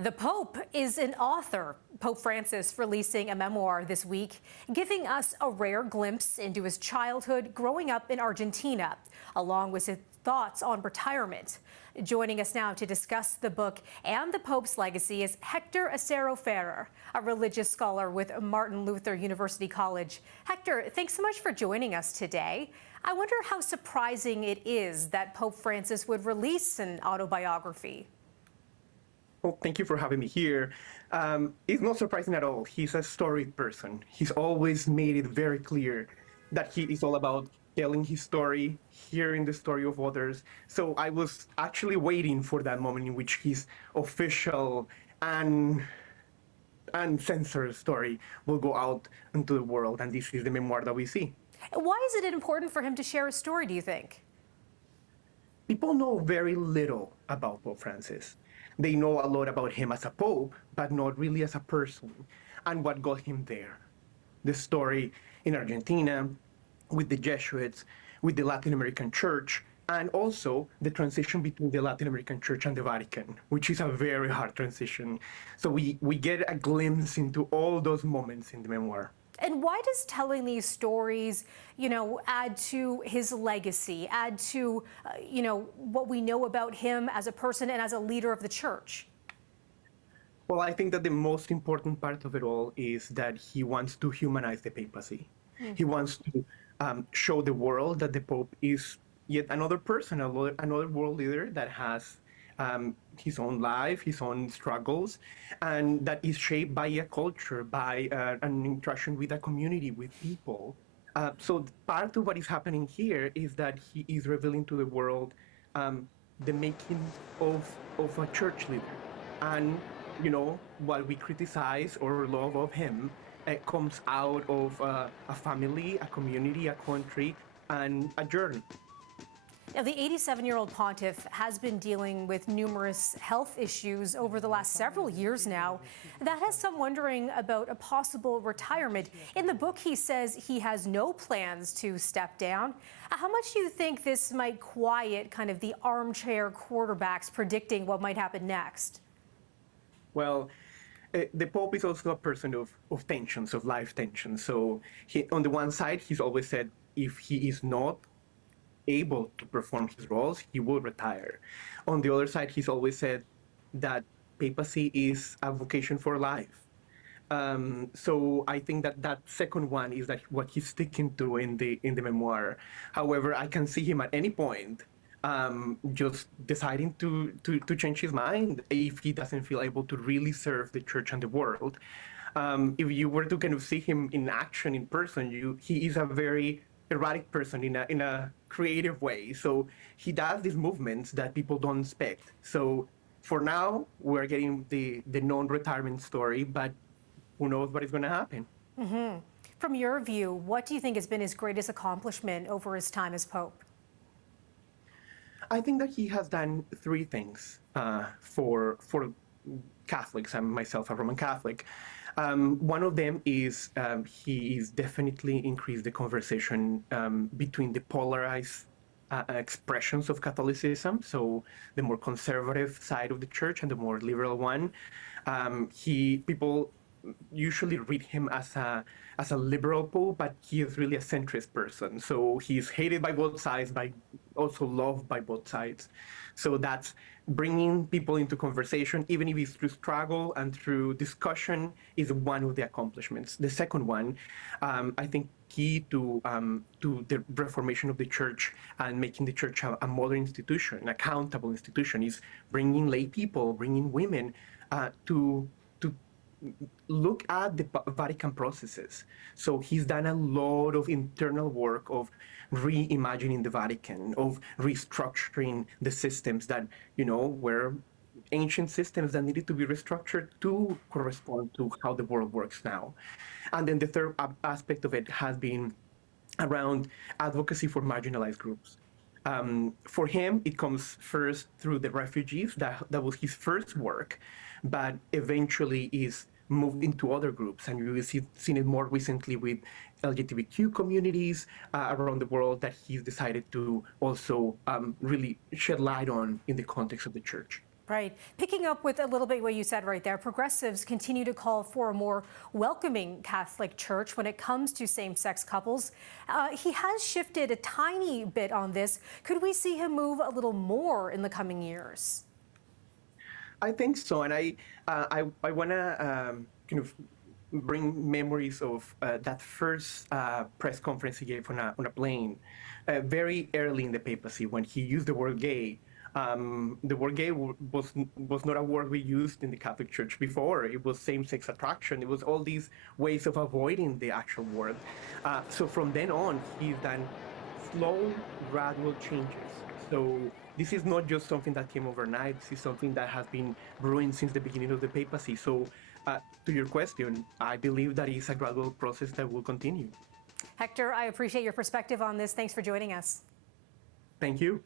The Pope is an author. Pope Francis releasing a memoir this week, giving us a rare glimpse into his childhood growing up in Argentina, along with his thoughts on retirement. Joining us now to discuss the book and the Pope's legacy is Héctor Acero Ferrer, a religious scholar with Martin Luther University College. Héctor, thanks so much for joining us today. I wonder how surprising it is that Pope Francis would release an autobiography. Well, thank you for having me here. It's not surprising at all. He's a storied person. He's always made it very clear that he is all about telling his story, hearing the story of others. So I was actually waiting for that moment in which his official and uncensored story will go out into the world. And this is the memoir that we see. Why is it important for him to share his story, do you think? People know very little about Pope Francis. They know a lot about him as a pope, but not really as a person, and what got him there. The story in Argentina, with the Jesuits, with the Latin American Church, and also the transition between the Latin American Church and the Vatican, which is a very hard transition. So we get a glimpse into all those moments in the memoir. And why does telling these stories, add to his legacy, add to, what we know about him as a person and as a leader of the church? Well, I think that the most important part of it all is that he wants to humanize the papacy. He wants to show the world that the Pope is yet another person, another world leader that has his own life, his own struggles, and that is shaped by a culture, by an interaction with a community, with people. So part of what is happening here is that he is revealing to the world the making of a church leader. And, what we criticize or love of him, it comes out of a family, a community, a country, and a journey. Now, the 87-year-old pontiff has been dealing with numerous health issues over the last several years now. That has some wondering about a possible retirement. In the book, he says he has no plans to step down. How much do you think this might quiet kind of the armchair quarterbacks predicting what might happen next? Well, the Pope is also a person of tensions, of life tensions. So on the one side, he's always said if he is not able to perform his roles, he will retire. On the other side, he's always said that papacy is a vocation for life. So I think that second one is that what he's sticking to in the memoir. However, I can see him at any point just deciding to change his mind if he doesn't feel able to really serve the church and the world. If you were to kind of see him in action, in person, he is a very erratic person in a creative way. So he does these movements that people don't expect. So for now, we're getting the non-retirement story, but who knows what is going to happen. Mm-hmm. From your view, what do you think has been his greatest accomplishment over his time as Pope? I think that he has done three things for Catholics, and myself a Roman Catholic. One of them is he is definitely increased the conversation between the polarized expressions of Catholicism, so the more conservative side of the church and the more liberal one. People usually read him as a liberal pope, but he is really a centrist person. So he's hated by both sides, but also loved by both sides. So that's bringing people into conversation, even if it's through struggle and through discussion, is one of the accomplishments. The second one, I think, key to the reformation of the church and making the church a modern institution, an accountable institution, is bringing lay people, bringing women to look at the Vatican processes. So he's done a lot of internal work of reimagining the Vatican, of restructuring the systems that, were ancient systems that needed to be restructured to correspond to how the world works now. And then the third aspect of it has been around advocacy for marginalized groups. For him, it comes first through the refugees. That was his first work, but eventually is moved into other groups. And we've seen it more recently with LGBTQ communities around the world that he's decided to also really shed light on in the context of the church. Right. Picking up with a little bit what you said right there, progressives continue to call for a more welcoming Catholic Church when it comes to same-sex couples. He has shifted a tiny bit on this. Could we see him move a little more in the coming years? I think so, and I want to kind of bring memories of that first press conference he gave on a plane, very early in the papacy when he used the word gay. The word gay was not a word we used in the Catholic Church before. It was same-sex attraction. It was all these ways of avoiding the actual word. So from then on, he's done slow, gradual changes. So this is not just something that came overnight. This is something that has been brewing since the beginning of the papacy. So to your question, I believe that is a gradual process that will continue. Hector, I appreciate your perspective on this. Thanks for joining us. Thank you.